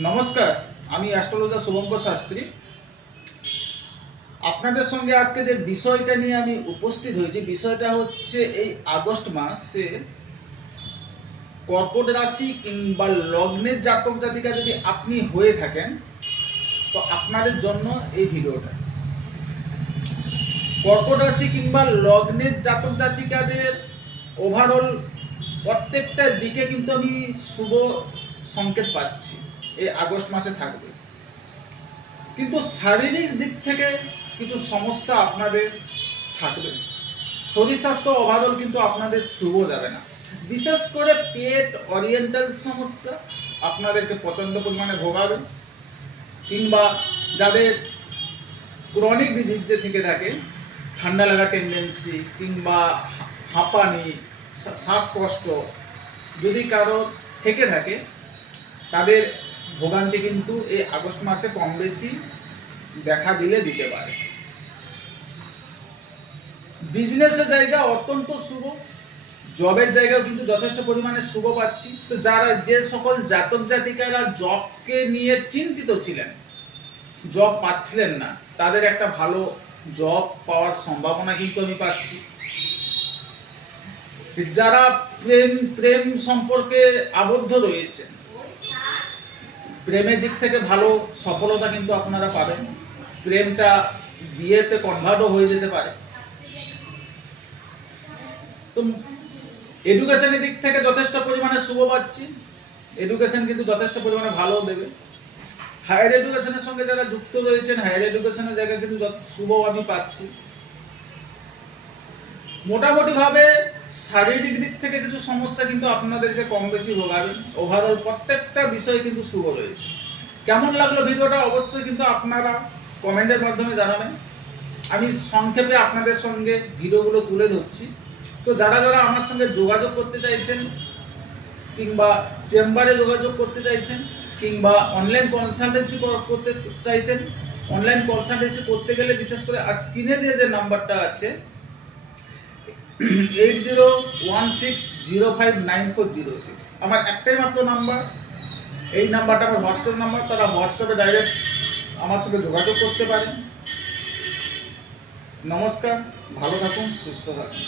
নমস্কার, আমি অ্যাস্ট্রোলজার শুভঙ্কর শাস্ত্রী। আপনাদের সঙ্গে আজকে যে বিষয়টা নিয়ে আমি উপস্থিত হয়েছি, বিষয়টা হচ্ছে এই আগস্ট মাসে কর্কট রাশি কিংবা লগ্নের জাতক জাতিকা যদি আপনি হয়ে থাকেন, তো আপনাদের জন্য এই ভিডিওটা। কর্কট রাশি কিংবা লগ্নের জাতক জাতিকাদের ওভারঅল প্রত্যেকটা দিকে কিন্তু আমি শুভ সংকেত পাচ্ছি এই আগস্ট মাসে থাকবে। কিন্তু শারীরিক দিক থেকে কিছু সমস্যা আপনাদের থাকবে। শরীর স্বাস্থ্য ওভারঅল কিন্তু আপনাদের শুভ যাবে না। বিশেষ করে পেট ওরিয়েন্টাল সমস্যা আপনাদেরকে প্রচণ্ড পরিমাণে ভোগাবে, কিংবা যাদের ক্রনিক ডিজিজ যে থেকে থাকে, ঠান্ডা লাগা টেন্ডেন্সি কিংবা হাঁপানি, শ্বাসকষ্ট যদি কারো থেকে থাকে, তাদের ভোগান্তি কিন্তু এই আগস্ট মাসে কম বেশি দেখা দিতে পারে। বিজনেসের জায়গা অত্যন্ত শুভ, জবের জায়গাও কিন্তু যথেষ্ট পরিমাণে শুভ পাচ্ছি। তো যে সকল জাতক জাতিকারা জবকে নিয়ে চিন্তিত ছিলেন, জব পাচ্ছিলেন না, তাদের একটা ভালো জব পাওয়ার সম্ভাবনা কিন্তু আমি পাচ্ছি। যারা প্রেম সম্পর্কে আবদ্ধ রয়েছে, প্রেমের দিক থেকে ভালো সফলতা কিন্তু আপনারা পাবেন। প্রেমটা বিয়েতে কনভার্টও হয়ে যেতে পারে। তো এডুকেশনের দিক থেকে যথেষ্ট পরিমাণে শুভ পাচ্ছি, এডুকেশন কিন্তু যথেষ্ট পরিমাণে ভালো দেবে। হায়ার এডুকেশনের সঙ্গে যারা যুক্ত রয়েছেন, হায়ার এডুকেশনের জায়গা কিন্তু শুভ আমি পাচ্ছি। মোটামুটি ভাবে শারীরিক দিক থেকে কিছু সমস্যা কিন্তু আপনাদেরকে কম বেশি ভোগাবেন। ওভারঅল প্রত্যেকটা বিষয় কিন্তু শুভ রয়েছে। কেমন লাগলো ভিডিওটা অবশ্যই কিন্তু আপনারা কমেন্টের মাধ্যমে জানাবেন। আমি সংক্ষেপে আপনাদের সঙ্গে ভিডিওগুলো তুলে ধরছি। তো যারা আমার সঙ্গে যোগাযোগ করতে চাইছেন, কিংবা চেম্বারে যোগাযোগ করতে চাইছেন, কিংবা অনলাইন কনসালটেন্সি করতে চাইছেন, অনলাইন কনসালটেন্সি করতে গেলে বিশেষ করে স্ক্রিনে দিয়ে যে নাম্বারটা আছে 8016059406, আমার একটাই মাত্র নাম্বার। এই নাম্বারটা আমার হোয়াটসঅ্যাপ নাম্বার, তারা হোয়াটসঅ্যাপে ডাইরেক্ট আমার সঙ্গে যোগাযোগ করতে পারেন। নমস্কার, ভালো থাকুন, সুস্থ থাকুন।